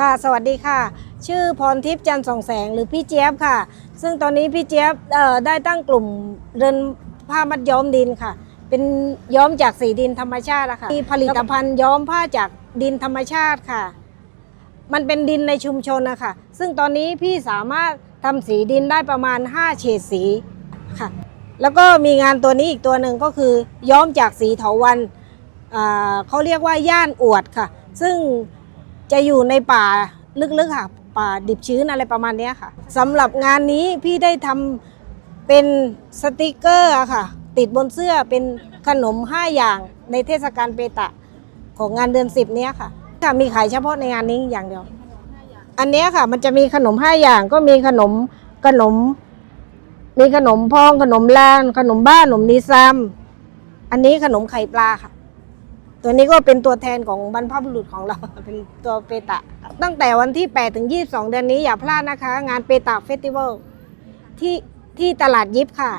ค่ะ สวัสดีค่ะ ชื่อพรทิพย์จันทร์ส่องแสงหรือพี่เจี๊ยบค่ะ ซึ่งตอนนี้พี่เจี๊ยบได้ตั้งกลุ่มเรือนผ้ามัดย้อมดินค่ะ เป็นย้อมจากสีดินธรรมชาติอะค่ะมีผลิตภัณฑ์ย้อมผ้าจากดินธรรมชาติค่ะ มันเป็นดินในชุมชนนะคะซึ่งตอนนี้พี่สามารถทำสีดินได้ประมาณ 5 เฉดสีค่ะ แล้วก็มีงานตัวนี้อีกตัวหนึ่งก็คือย้อมจากสีเถาวันเขาเรียกว่าย่านอวดค่ะ ซึ่ง จะอยู่ในป่าลึกๆค่ะ ป่าดิบชื้นอะไรประมาณนี้ค่ะสำหรับงานนี้พี่ได้ทำเป็นสติกเกอร์ค่ะ ติดบนเสื้อเป็นขนม 5 อย่างในเทศกาลเปตะของงานเดือน 10 เนี้ยค่ะค่ะมีขายเฉพาะในงานนี้อย่างเดียว อันเนี้ยค่ะมันจะมีขนม 5 อย่างก็มีขนมขนม มีขนมพองขนมลาน ขนมบ้านขนมนีซามอันนี้ขนมไข่ปลาค่ะ ตัวนี้ก็เป็นตัวแทนของบรรพบุรุษของเรา เป็นตัวเปตะ ตั้งแต่วันที่ 8 ถึง 22 เดือนนี้อย่าพลาดนะคะ งานเปตะเฟสติวัลที่ที่ตลาดยิปค่ะ